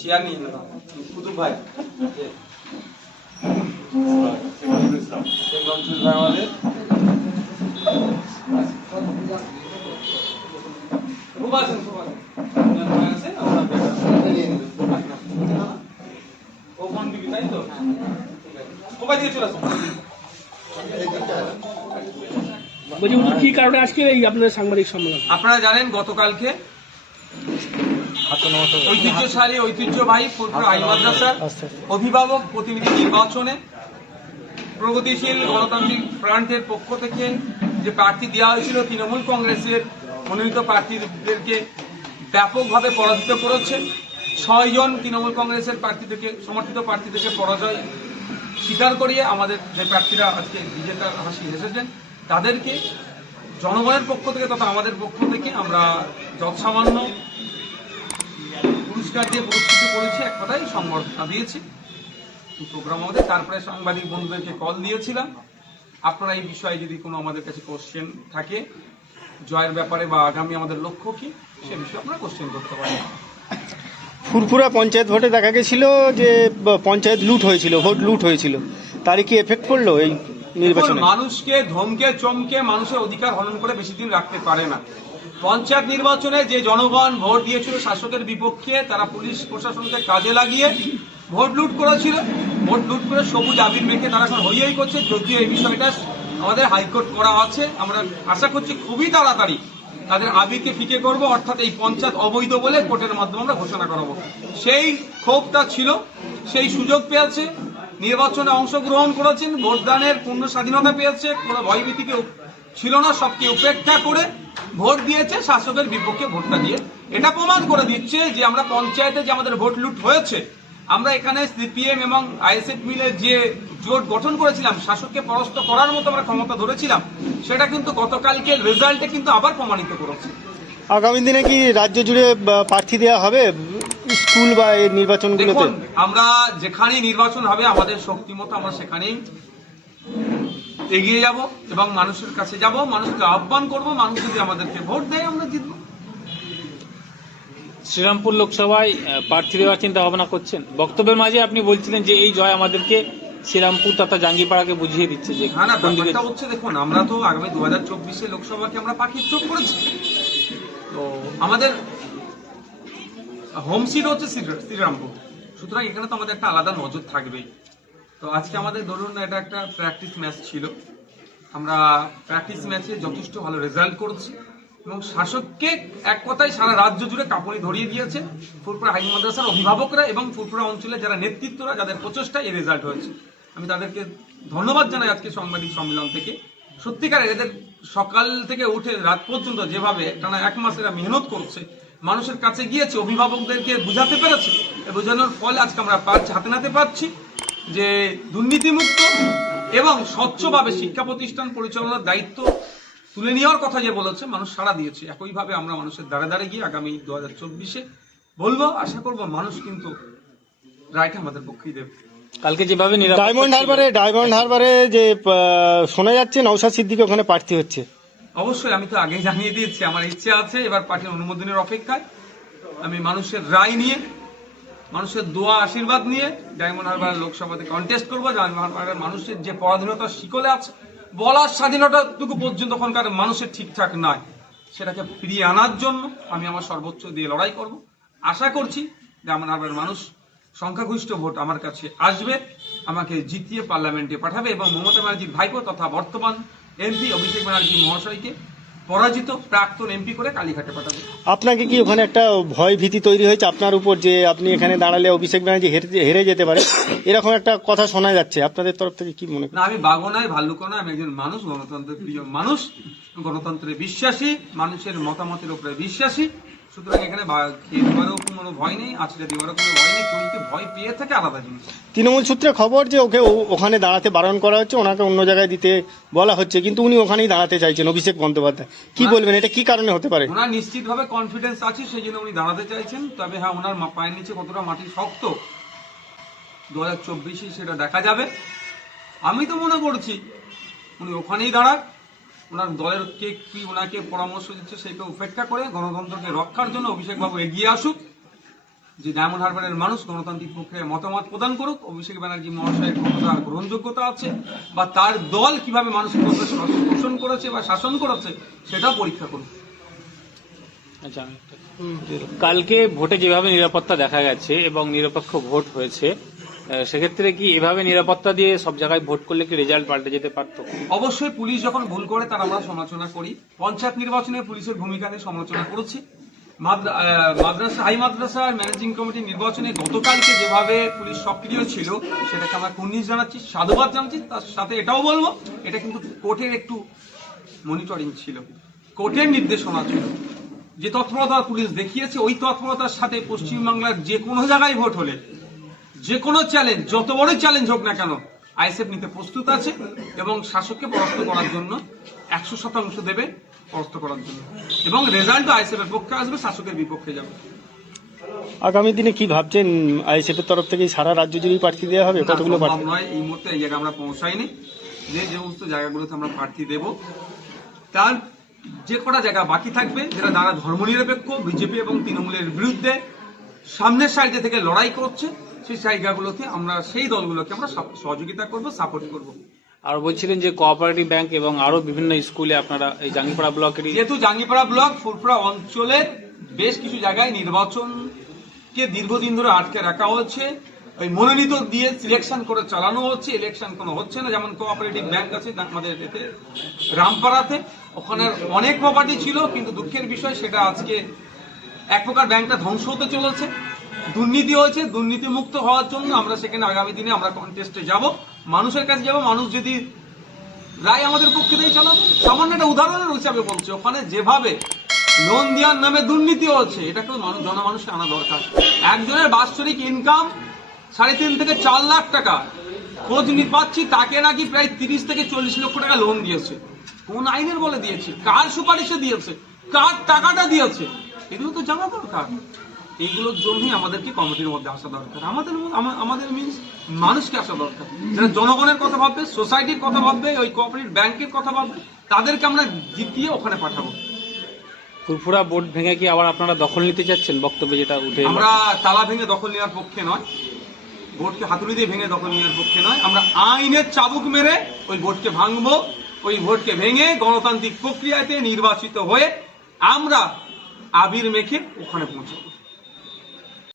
Chair নিয়ে নেব কুতুব ভাই আমাদের খুব আছেন ওখান দিবি তাই তো কোথায় দিয়ে চলে আসুন কি কারণে আজকে এই আপনাদের সাংবাদিক সম্মেলন? আপনারা জানেন গতকালকে ঐতিহ্যশালী ঐতিহ্যবাহী ফুলপুর আই মাদ্রাসার অভিভাবক প্রতিনিধি নির্বাচনে প্রগতিশীল গণতান্ত্রিক ফ্রন্টের পক্ষ থেকে যে প্রার্থী দেওয়া হয়েছিল তৃণমূল কংগ্রেসের মনোনীত প্রার্থীদেরকে ব্যাপকভাবে পরাজিত করেছে। 6 জন তৃণমূল কংগ্রেসের প্রার্থী থেকে সমর্থিত প্রার্থী থেকে পরাজয় স্বীকার করিয়ে আমাদের যে প্রার্থীরা আজকে বিজেতার হাসি হেসেছেন তাদেরকে জনগণের পক্ষ থেকে তথা আমাদের পক্ষ থেকে আমরা যৎসামান্য পুরস্কার দিয়ে পুরস্কৃত করেছি, এক কথায় সংবর্ধনা দিয়েছি প্রোগ্রাম আমাদের। তারপরে সাংবাদিক বন্ধুদেরকে কল দিয়েছিলাম, আপনারা এই বিষয়ে যদি কোনো আমাদের কাছে কোশ্চেন থাকে জয়ের ব্যাপারে বা আগামী আমাদের লক্ষ্য কি সে বিষয়ে আপনারা কোশ্চেন করতে পারেন। ফুরফুরা পঞ্চায়েত ভোটে দেখা গেছিল যে পঞ্চায়েত লুট হয়েছিল, ভোট লুট হয়েছিল, তারই কি এফেক্ট পড়লো এই নির্বাচনে? মানুষকে ধমকে চমকে মানুষের অধিকার হনন করে বেশি দিন রাখতে পারে না। পঞ্চায়েত নির্বাচনে যে জনগণ ভোট দিয়েছিল শাসকের বিপক্ষে, তারা পুলিশ প্রশাসনকে কাজে লাগিয়ে ভোট লুট করেছিল। ভোট লুট করে সবুজ আবির মেখে তারা এখন হইয়াই করছে। যদিও এই বিষয়টা আমাদের হাইকোর্ট করা আছে, আমরা আশা করছি খুবই তাড়াতাড়ি তাদের আবিরকে ফিকে করব, অর্থাৎ এই পঞ্চায়েত অবৈধ বলে কোর্টের মাধ্যমে আমরা ঘোষণা করাবো। সেই ক্ষোভটা ছিল, সেই সুযোগ পেয়েছে, নির্বাচনে অংশগ্রহণ করেছেন, ভোটদানের পূর্ণ স্বাধীনতা পেয়েছে, কোনো ভয়ভীতিকে ছিল না, সবকে উপেক্ষা করে ভোট দিয়েছে, শাসকের বিপক্ষে ভোটটা দিয়ে এটা প্রমাণ করে দিচ্ছে যে আমরা পঞ্চায়েতে যে আমাদের ভোট লুট হয়েছে, আমরা এখানে সিপিএম এবং আইএসএফ মিলে যে জোট গঠন করেছিলাম শাসককে পরাস্ত করার মতো আমরা ক্ষমতা ধরেছিলাম, সেটা কিন্তু গতকালকে রেজাল্টে কিন্তু আবার প্রমাণিত করেছে। আগামী দিনে কি রাজ্য জুড়ে প্রার্থী দেওয়া হবে স্কুল বা এই নির্বাচনগুলোতে? দেখুন, আমরা যেখানেই নির্বাচন হবে আমাদের শক্তিমতো আমরা সেখানেই এগিয়ে যাব এবং মানুষের কাছে যাব, মানুষকে আহ্বান করব, মানুষ যদি আমাদেরকে ভোট দেয় আমরা জিতব। শ্রীরামপুর লোকসভায় প্রার্থী দেওয়ার চিন্তা ভাবনা করছেন? বক্তব্যের মাঝে আপনি বলছিলেন যে এই জয় আমাদেরকে শ্রীরামপুর তথা জাঙ্গিপাড়াকে বুঝিয়ে দিচ্ছে যে হ্যাঁ না, ব্যাপারটা হচ্ছে দেখুন, আমরা তো আগামী 2024 লোকসভাকে আমরা পাখির চোখ করেছি। তো আমাদের হোম সিট হচ্ছে শ্রীরামপুর, সুতরাং এখানে তো আমাদের একটা আলাদা নজর থাকবেই। তো আজকে আমাদের ধরুন এটা একটা প্র্যাকটিস ম্যাচ ছিল, আমরা প্র্যাকটিস ম্যাচে যথেষ্ট ভালো রেজাল্ট করেছি এবং শাসককে এক কথায় সারা রাজ্য জুড়ে কাঁপুনি ধরিয়ে দিয়েছে ফুরফুরা হাই মাদ্রাসার অভিভাবকরা এবং ফুরফুরা অঞ্চলে যারা নেতৃত্বরা, যাদের প্রচেষ্টায় এই রেজাল্ট হয়েছে। আমি তাদেরকে ধন্যবাদ জানাই আজকে সাংবাদিক সম্মেলন থেকে। সত্যিকার এদের সকাল থেকে উঠে রাত পর্যন্ত যেভাবে টানা 1 মাস এরা মেহনত করছে, মানুষের কাছে গিয়েছে, অভিভাবকদেরকে বুঝাতে পেরেছে, বোঝানোর ফলে আজকে আমরা হাতে নাতে পাচ্ছি যে দুর্নীতিমুক্ত এবং স্বচ্ছভাবে শিক্ষা প্রতিষ্ঠান পরিচালনার দায়িত্ব তুলে নেওয়ার কথা যে বলেছে, মানুষ সাড়া দিয়েছে। একইভাবে আমরা মানুষের দ্বারে দ্বারে গিয়ে আগামী 2024 বলবো, আশা করবো মানুষ কিন্তু রাইট আমাদের পক্ষেই দেবে। কালকে যেভাবে ডায়মন্ড হারবারে যে শোনা যাচ্ছে নওশাদ সিদ্দিকী ওখানে প্রার্থী হচ্ছে, অবশ্যই আমি তো আগেই জানিয়ে দিয়েছি আমার ইচ্ছে আছে, এবার পার্টির অনুমোদনের অপেক্ষায়। আমি মানুষের রায় নিয়ে, মানুষের দোয়া আশীর্বাদ নিয়ে ডায়মন্ড হারবার লোকসভাতে কন্টেস্ট করবো। ডায়মন্ড হারবারের মানুষের যে পরাধীনতার শিকলে আছে, বলার স্বাধীনতাটুকু পর্যন্ত ওখানকার মানুষের ঠিকঠাক নয়, সেটাকে ফিরিয়ে আনার জন্য আমি আমার সর্বোচ্চ দিয়ে লড়াই করব। আশা করছি ডায়মন্ড হারবারের মানুষ সংখ্যাগরিষ্ঠ ভোট আমার কাছে আসবে, আমাকে জিতিয়ে পার্লামেন্টে পাঠাবে এবং মমতা ব্যানার্জির ভাইপো তথা বর্তমান এমপি অভিষেক ব্যানার্জি মহাশয়কে পরাজিত প্রাক্তন এমপি করে কালীঘাটে পাঠাবে। আপনাকে কি ওখানে একটা ভয় ভীতি তৈরি হয়েছে আপনার উপর যে আপনি এখানে দাঁড়ালে অভিষেক ব্যানার্জি হেরে যেতে পারে, এরকম একটা কথা শোনা যাচ্ছে, আপনাদের তরফ থেকে কি মনে করেন? না, আমি বাগনায় ভাল্লুকনা, আমি একজন মানুষ, গণতন্ত্রের প্রিয় মানুষ, গণতন্ত্রে বিশ্বাসী, মানুষের মতামতের উপরে বিশ্বাসী। সুতরাং এখানে দেওয়ারও কোনো ভয় নেই, আছড়ে দেওয়ারও কোনো ভয় নেই, কেউ ভয় পেয়ে থাকে আলাদা জিনিস। তৃণমূল সূত্রে খবর যে ওকে ওখানে দাঁড়াতে বারণ করা হচ্ছে, ওনাকে অন্য জায়গায় দিতে বলা হচ্ছে, কিন্তু উনি ওখানেই দাঁড়াতে চাইছেন, অভিষেক বন্দ্যোপাধ্যায়। কি বলবেন, এটা কি কারণে হতে পারে? ওনার নিশ্চিতভাবে কনফিডেন্স আছে, সেই জন্য উনি দাঁড়াতে চাইছেন। তবে হ্যাঁ, ওনার পায়ের নিচে কতটা মাটি শক্ত 2024 সেটা দেখা যাবে। আমি তো মনে করছি উনি ওখানেই দাঁড়াক, ওনার দলের কে কি ওনাকে পরামর্শ দিচ্ছে সেইটা উপেক্ষা করে গণতন্ত্রকে রক্ষার জন্য অভিষেকবাবু এগিয়ে আসুক, যে ডায়মন্ড হারবারের মানুষ গণতান্ত্রিক প্রক্রিয়ায় মতামত প্রদান করুক, অভিষেক ব্যানার্জি মহাশয়ের ক্ষমতা গ্রহণযোগ্যতা আছে বা তার দল কিভাবে মানুষের মধ্যে শোষণ করেছে বা শাসন করেছে সেটাও পরীক্ষা করুক। আচ্ছা, কালকে ভোটে যেভাবে নিরাপত্তা দেখা গেছে এবং নিরপেক্ষ ভোট হয়েছে, সেক্ষেত্রে কি এভাবে নিরাপত্তা দিয়ে সব জায়গায় ভোট করলে কি রেজাল্ট পাল্টে যেতে পারতো? অবশ্যই পুলিশ যখন ভুল করে তার আমরা সমালোচনা করি। পঞ্চায়েত নির্বাচনে পুলিশের ভূমিকা নিয়ে সমালোচনা করেছি। মাদ্রাসা হাই মাদ্রাসার ম্যানেজিং কমিটি নির্বাচনে গতকালকে যেভাবে পুলিশ সক্রিয় ছিল সেটাকে আমরা কুর্নিশ জানাচ্ছি, সাধুবাদ জানাচ্ছি। তার সাথে এটাও বলবো, এটা কিন্তু কোর্টের একটু মনিটরিং ছিল, কোর্টের নির্দেশনা ছিল। যে তৎপরতা পুলিশ দেখিয়েছে ওই তৎপরতার সাথে পশ্চিমবাংলার যে কোনো জায়গায় ভোট হলে যে কোনো চ্যালেঞ্জ, যত বড় চ্যালেঞ্জ হোক না কেন, আইএসএফ নিতে প্রস্তুত আছে এবং শাসককে পরাস্ত করার জন্য 100% দেবে, পরাস্ত করার জন্য, এবং রেজাল্টও আইএসএফ এর পক্ষে আসবে, শাসকের বিপক্ষে যাবে। আগামী দিনে কি ভাবছেন? আইএসএফ এর তরফ থেকে সারা রাজ্য জুড়েই প্রার্থী দেওয়া হবে? কতগুলো সম্ভব প্রার্থী? নয়, এই মুহূর্তে এই জায়গায় আমরা পৌঁছাইনি। যে সমস্ত জায়গাগুলোতে আমরা প্রার্থী দেব তার যে কটা জায়গা বাকি থাকবে যেটা দ্বারা ধর্মনিরপেক্ষ, বিজেপি এবং তৃণমূলের বিরুদ্ধে সামনের সাইডে থেকে লড়াই করছে, সেই জায়গাগুলোতে আমরা সেই দলগুলোকে আমরা সহযোগিতা করব, সাপোর্ট করব। আর বলছিলেন যে কোঅপারেটিভ ব্যাংক এবং আরো বিভিন্ন স্কুলে আপনারা এই জাঙ্গিপাড়া ব্লকেরই, যেহেতু জাঙ্গিপাড়া ব্লক ফুরফুরা অঞ্চলের বেশ কিছু জায়গায় নির্বাচনকে দীর্ঘদিন ধরে আটকে রাখা হচ্ছে, ওই মনোনীত দিয়ে সিলেকশন করে চালানো হচ্ছে, ইলেকশন কোনো হচ্ছে না। যেমন কোঅপারেটিভ ব্যাংক আছে আমাদের এতে রামপাড়াতে, ওখানে অনেক প্রপার্টি ছিল, কিন্তু দুঃখের বিষয় সেটা আজকে এক প্রকার ব্যাংকটা ধ্বংস হতে চলেছে, দুর্নীতি হয়েছে। দুর্নীতি মুক্ত হওয়ার জন্য আমরা সেখানে আগামী দিনে আমরা কন্টেস্টে যাব, মানুষের কাছে যাব। মানুষ যদি রায় আমাদের পক্ষে দিয়ে চালাবে, সামান্য একটা উদাহরণের হিসাবে বলছে, ওখানে যেভাবে লোন দেওয়ার নামে দুর্নীতি হচ্ছে, এটাকে জনমানুষে আনা দরকার। একজনের বাৎসরিক ইনকাম 3.5 থেকে 4 লাখ টাকা, খোঁজ নিতে পাচ্ছি তাকে নাকি প্রায় 30 থেকে 40 লক্ষ টাকা লোন দিয়েছে। কোন আইনের বলে দিয়েছে, কার সুপারিশে দিয়েছে, কার টাকাটা দিয়েছে, এগুলো তো জানা দরকার। এইগুলোর জন্যই আমাদেরকে কমিটির মধ্যে আসা দরকার। আমাদের মিনস মানুষকে আসা দরকার, যারা জনগণের কথা ভাববে, সোসাইটির কথা ভাববে, ওই কোঅপারেটিভ ব্যাংকের কথা ভাববে, তাদেরকে আমরা জিতিয়ে ওখানে পাঠাবো। ফুরফুরা বোর্ড ভেঙে কি আবার আপনারা দখল নিতে চাচ্ছেন? বক্তব্যে যেটা উঠে এলো। আমরা তালা ভেঙে দখল নেওয়ার পক্ষে নয়, ভোটকে হাতুড়ি দিয়ে ভেঙে দখল নেওয়ার পক্ষে নয়। আমরা আইনের চাবুক মেরে ওই ভোটকে ভাঙবো, ওই ভোটকে ভেঙে গণতান্ত্রিক প্রক্রিয়াতে নির্বাচিত হয়ে আমরা আবির মেখে ওখানে পৌঁছাবো।